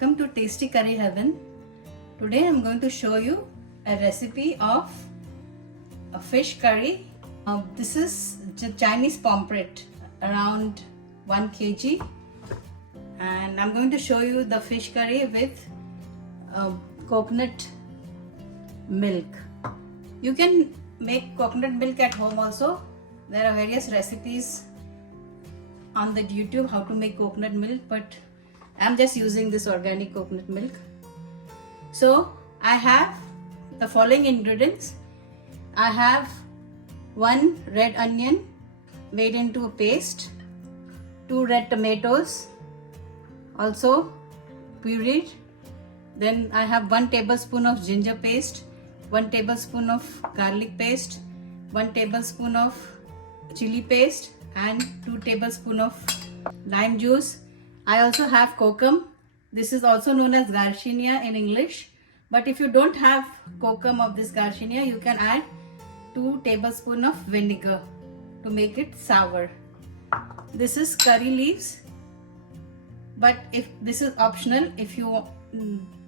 welcome to Tasty Curry Heaven. Today I'm going to show you a recipe of a fish curry. This is Chinese pomfret, around 1 kg, and I'm going to show you the fish curry with coconut milk. You can make coconut milk at home also. There are various recipes on the YouTube how to make coconut milk, but I'm just using this organic coconut milk. So I have the following ingredients. I have 1 red onion made into a paste, 2 red tomatoes also pureed. Then I have 1 tablespoon of ginger paste, 1 tablespoon of garlic paste, 1 tablespoon of chili paste, and 2 tablespoons of lime juice. I also have kokum. This is also known as Garcinia in English, but if you don't have kokum of this Garcinia, you can add 2 tablespoons of vinegar to make it sour. This is curry leaves, but if this is optional, if you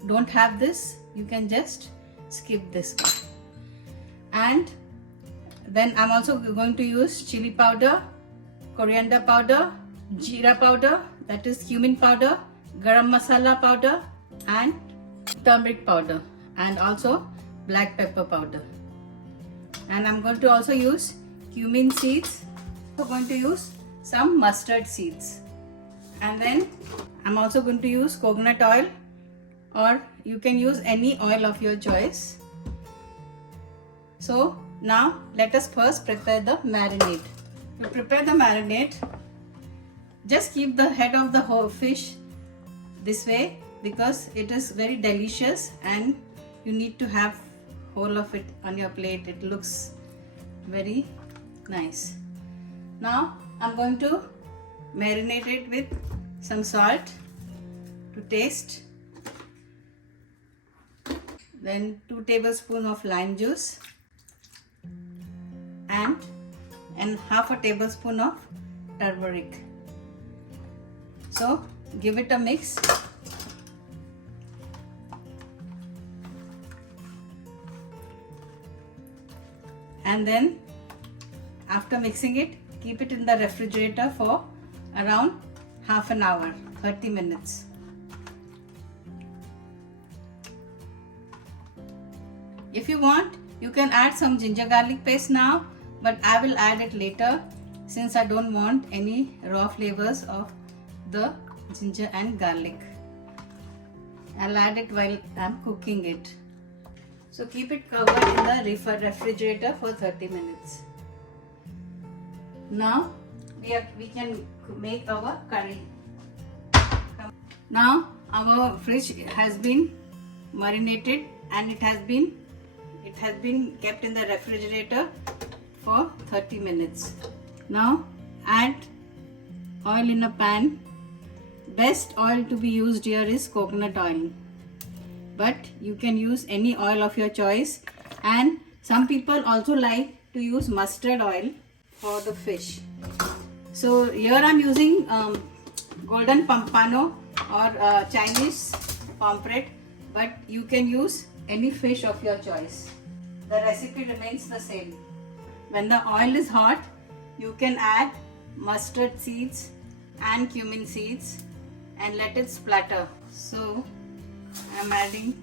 don't have this, you can just skip this one. And then I'm also going to use chili powder, coriander powder, jeera powder, that is cumin powder, garam masala powder, and turmeric powder, and also black pepper powder. And I'm going to also use cumin seeds. I'm going to use some mustard seeds. And then I'm also going to use coconut oil, or you can use any oil of your choice. So now let us first prepare the marinade. To prepare the marinade, just keep the head of the whole fish this way because it is very delicious and you need to have whole of it on your plate. It looks very nice. Now I'm going to marinate it with some salt to taste, then 2 tablespoons of lime juice, and half a tablespoon of turmeric. So give it a mix. And then after mixing it, keep it in the refrigerator for around half an hour, 30 minutes. If you want, you can add some ginger garlic paste now, but I will add it later since I don't want any raw flavors of the ginger and garlic. I'll add it while I'm cooking it. So keep it covered in the refrigerator for 30 minutes. Now we can make our curry. Now our fish has been marinated and it has been kept in the refrigerator for 30 minutes. Now add oil in a pan. Best oil to be used here is coconut oil, but you can use any oil of your choice, and some people also like to use mustard oil for the fish. So here I'm using golden pompano or Chinese pomfret, but you can use any fish of your choice. The recipe remains the same. When the oil is hot, you can add mustard seeds and cumin seeds and let it splatter. So I'm adding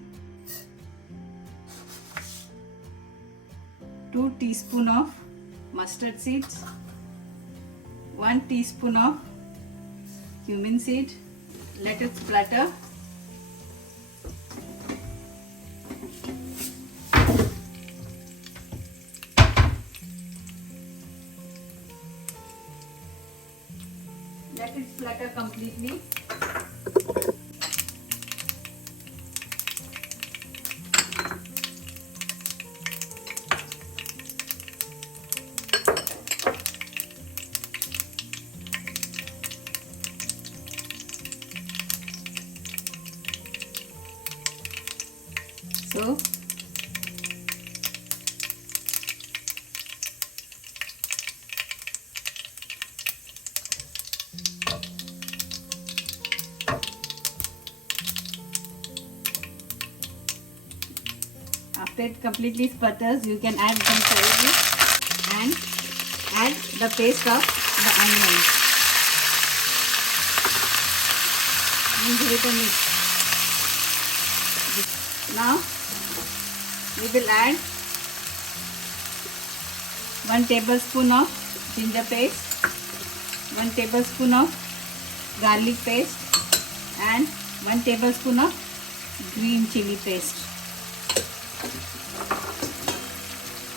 2 teaspoons of mustard seeds, 1 teaspoon of cumin seed. Let it splatter. Let it splatter completely. So After it completely sputters, you can add some curry leaves and add the paste of the onion. And give it a mix. Now we will add 1 tablespoon of ginger paste, 1 tablespoon of garlic paste and 1 tablespoon of green chili paste.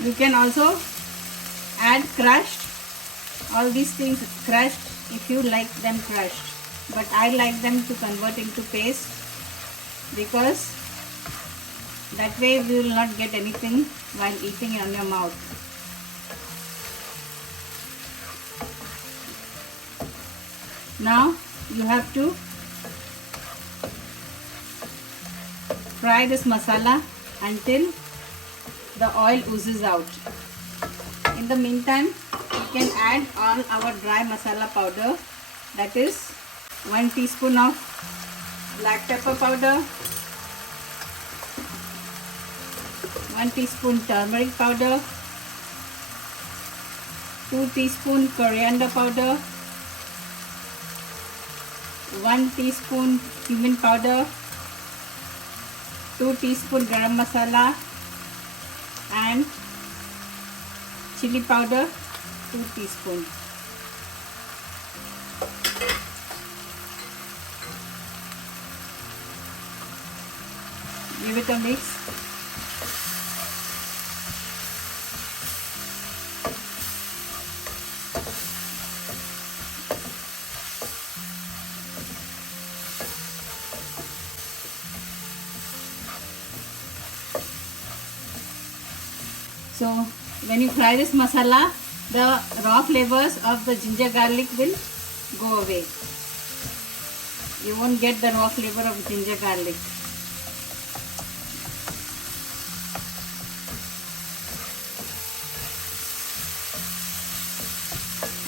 You can also add crushed, all these things crushed if you like them crushed, but I like them to convert into paste because that way we will not get anything while eating on your mouth. Now you have to fry this masala until the oil oozes out. In the meantime, we can add all our dry masala powder, that is 1 teaspoon of black pepper powder, 1 teaspoon turmeric powder, 2 teaspoon coriander powder, 1 teaspoon cumin powder, 2 teaspoon garam masala and chili powder 2 teaspoon. Give it a mix. So when you fry this masala, the raw flavors of the ginger garlic will go away. You won't get the raw flavor of ginger garlic.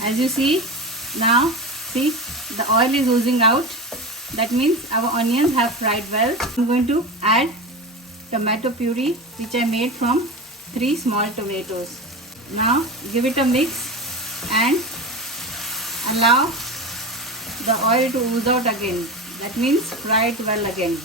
As you see now, see the oil is oozing out. That means our onions have fried well. I'm going to add tomato puree which I made from 3 small tomatoes. Now give it a mix and allow the oil to ooze out again. That means fry it well again.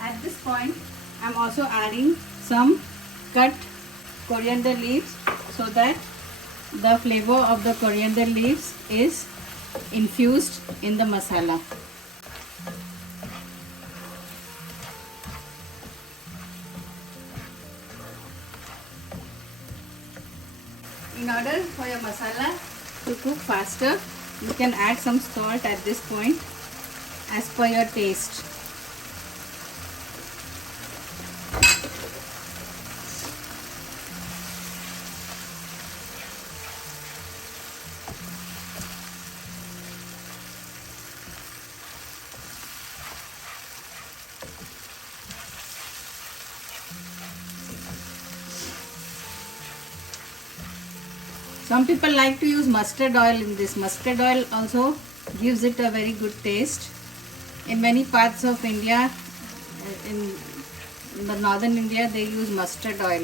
At this point, I am also adding some cut coriander leaves so that the flavor of the coriander leaves is infused in the masala. In order for your masala to cook faster, you can add some salt at this point as per your taste. Some people like to use mustard oil in this. Mustard oil also gives it a very good taste. In many parts of India, in the northern India, they use mustard oil.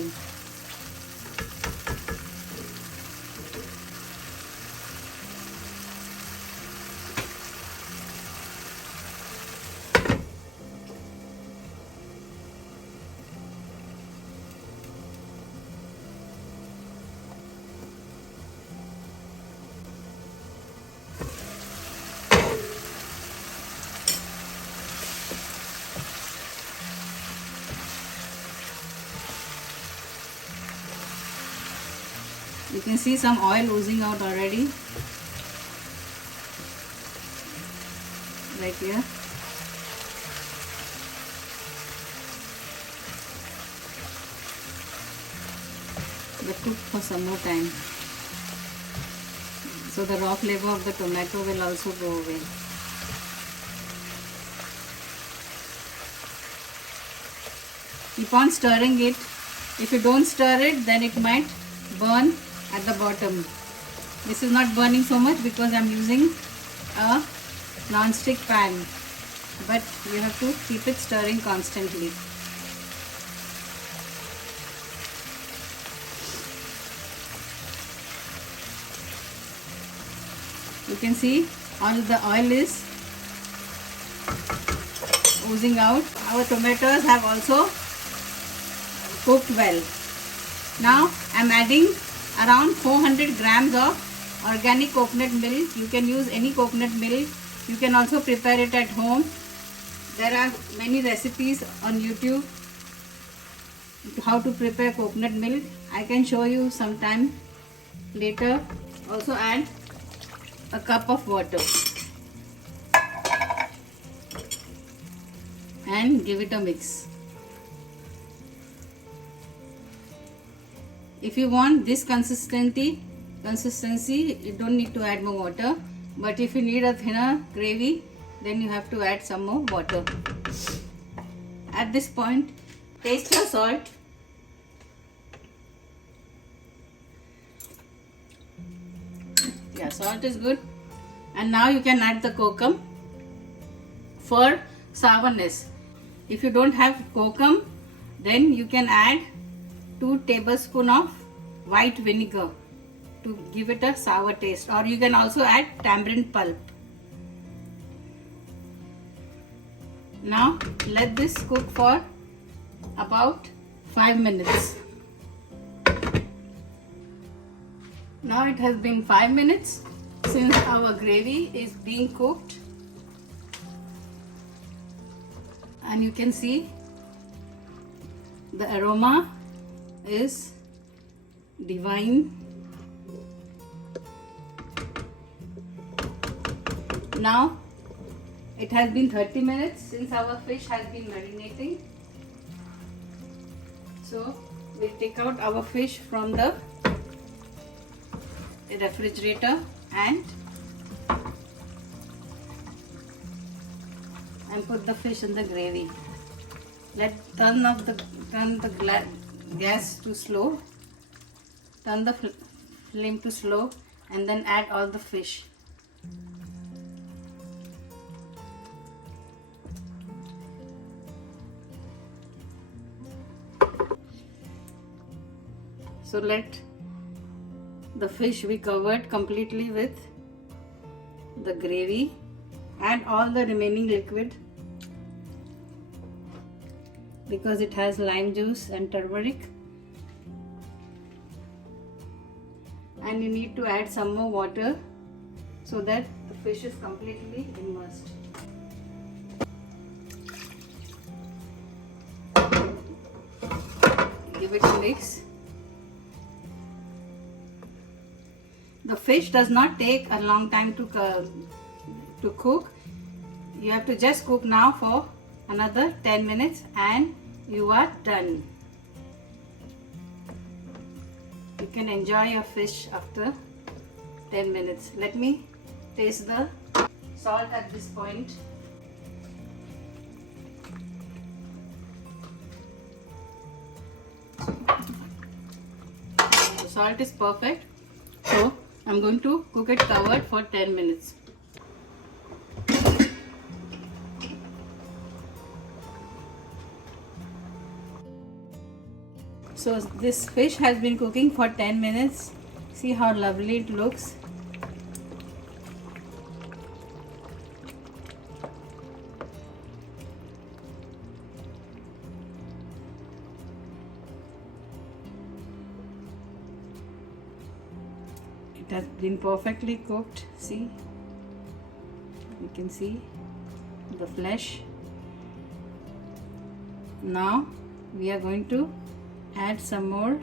You can see some oil oozing out already, right here. But cook for some more time, so the raw flavor of the tomato will also go away. Keep on stirring it. If you don't stir it, then it might burn at the bottom. This is not burning so much because I'm using a non-stick pan, but you have to keep it stirring constantly. You can see all the oil is oozing out. Our tomatoes have also cooked well. Now I'm adding around 400 grams of organic coconut milk. You can use any coconut milk. You can also prepare it at home. There are many recipes on YouTube how to prepare coconut milk. I can show you sometime later. Also add a cup of water and give it a mix. If you want this consistency, you don't need to add more water. But if you need a thinner gravy, then you have to add some more water. At this point, taste your salt. Yeah, salt is good. And now you can add the kokum for sourness. If you don't have kokum, then you can add 2 tablespoons of white vinegar to give it a sour taste, or you can also add tamarind pulp. Now let this cook for about 5 minutes. Now it has been 5 minutes since our gravy is being cooked, and you can see the aroma is divine. Now it has been 30 minutes since our fish has been marinating. So we take out our fish from the refrigerator and put the fish in the gravy. Turn the gas to slow. Turn the flame to slow and then add all the fish. So let the fish be covered completely with the gravy. Add all the remaining liquid because it has lime juice and turmeric. And you need to add some more water so that the fish is completely immersed. Give it a mix. The fish does not take a long time to cook. You have to just cook now for another 10 minutes and you are done. You can enjoy your fish after 10 minutes. Let me taste the salt at this point. The salt is perfect. So I'm going to cook it covered for 10 minutes. So this fish has been cooking for 10 minutes. See how lovely it looks. It has been perfectly cooked. See, you can see the flesh. Now we are going to add some more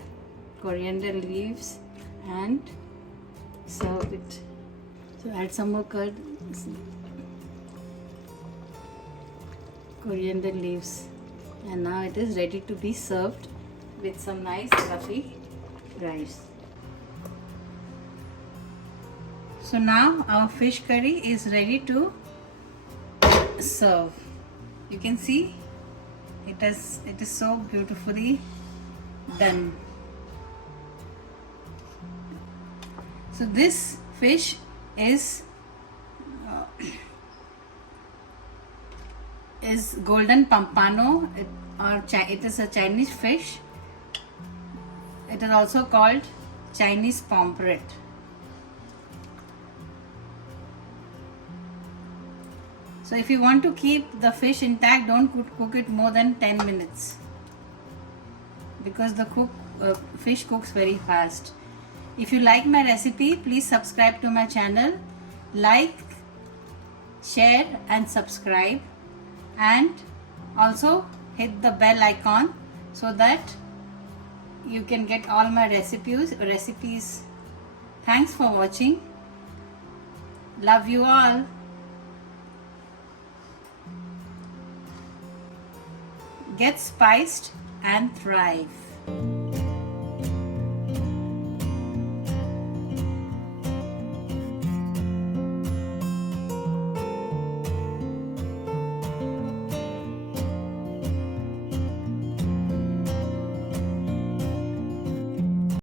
coriander leaves and serve it. So add some more coriander leaves, and now it is ready to be served with some nice fluffy rice. So now our fish curry is ready to serve. You can see It is so beautifully done. So this fish is golden pompano. It is a Chinese fish. It is also called Chinese pomfret. So if you want to keep the fish intact, don't cook it more than 10 minutes, because the fish cooks very fast. If you like my recipe, please subscribe to my channel. Like, share and subscribe, and also hit the bell icon so that you can get all my recipes. Thanks for watching. Love you all. Get spiced and thrive.